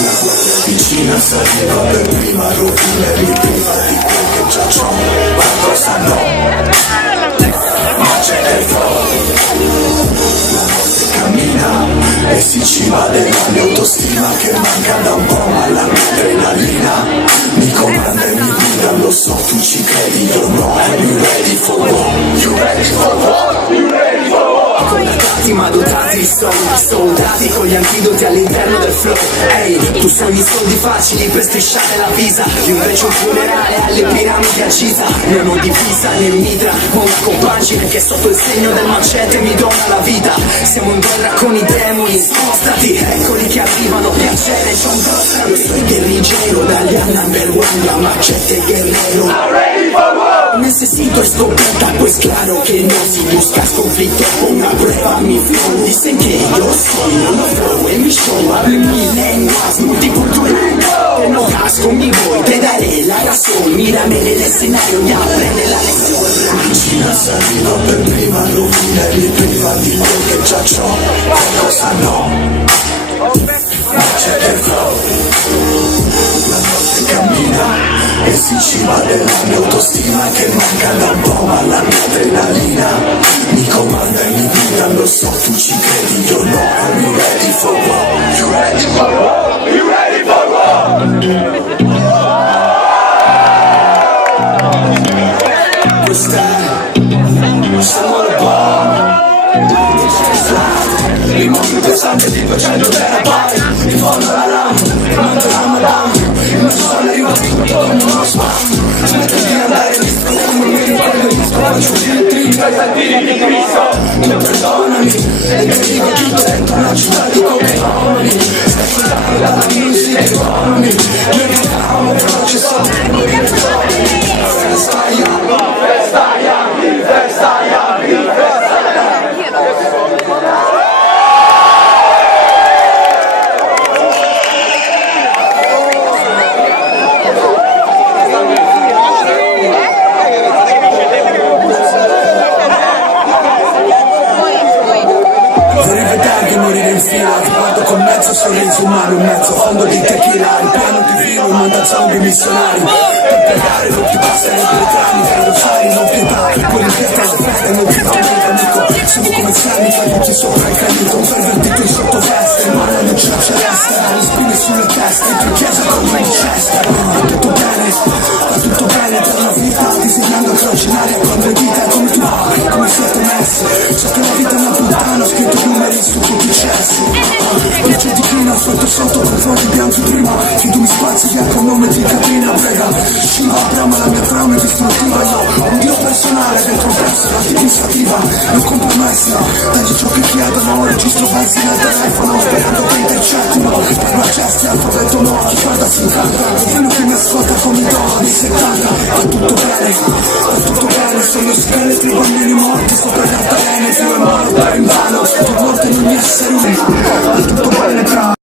La guardia vicina s'arriva per prima, rovina e ripriva di quel che già c'ho. Qualcosa no, ma c'è del flow. La notte cammina e si ciba della mia autostima che manca da un po', ma la mia adrenalina mi comanda e mi guida, lo so, tu ci credi, io no. Are you ready for war? You ready for war? You ready for war? Contatti ma dotati di soldati con gli antidoti all'interno del flow. Ehi, tu sogni soldi facili per strisciare la visa, io invece un funerale alle piramidi a Giza. Non ho divisa né mitra, ho una compagine che sotto il segno del macete mi dona la vita. Siamo in guerra con i demoni, spostati, eccoli che arrivano, piacere, c'ho un io sono guerrigliero, dagli number one, la macete guerrero. I'm ready for war. Necesito escopeta, pues claro que no, si buscas conflicto con una prueba mi flow. Dicen que yo soy uno flow en mi show, hablo mil lenguas, multicultural. Te enojas conmigo y te daré la razón, mírame en el escenario y aprende la lección. Vicina s'arriva per prima, rovina e ripriva di quel che già c'ho. Qualcosa no, ma c'è del flow. La notte cammina e si ciba della mia autostima che manca da un po', ma la mia adrenalina mi comanda e mi guida, lo so, tu ci credi, io no. Are you ready for war? You ready for war? You ready for war? Questa è Samuel Bomb. Il mondo più pesante di 200 terabyte. In fondo alla RAM, comando la Ramadan. Il mio sole arriva come uno spam. Smetto di andare visto come mi ricordo di faccio filtri tra i tantini di Cristo. Non perdonami, e ti dico tutto dentro una città di cocainoni. Stai ascoltando dalla music economy. Io ricordo che non ci sono festa young, festa young, festa young, festa young. Morire in fila, ti guardo con mezzo sorriso umano, un mezzo fondo di tequila, il piano ti filo, in manda zombie missionari, per pregare non ti basta nei tuoi trani, per rosari non pietà, quelli che te lo fai, non ti trovi amico, siamo come sani, caduti sopra il canito, un pervertito in sottoveste, ma la luce celeste, le spine sulle teste, in chiesa con Manchester, va tutto bene per la vita, disegnando croce in aria con le dita, come tu, come siete messi, so che la vita è una puttana, ho scritto numeri su tutti i cessi, luce di china, sotto sotto con fuochi bianchi prima, chiudo mi spazi via con nome di Catrina, prega, Shiva, Brahma, la mia trama è distruttiva, io ho un dio personale dentro un pezzo, l'antiniziativa, non compromessa, tagli ciò che chiedono, registro pezzi nel telefono, sperando che intercettino, per la gesti, alfabeto no, chi guarda si incanta, quello che mi ascolta con i dono di 70, va tutto bene, sono scheletri, bambini morti, sto per carta bene, più è morto, è in vano, sto morto in ogni essere umano, va tutto bene,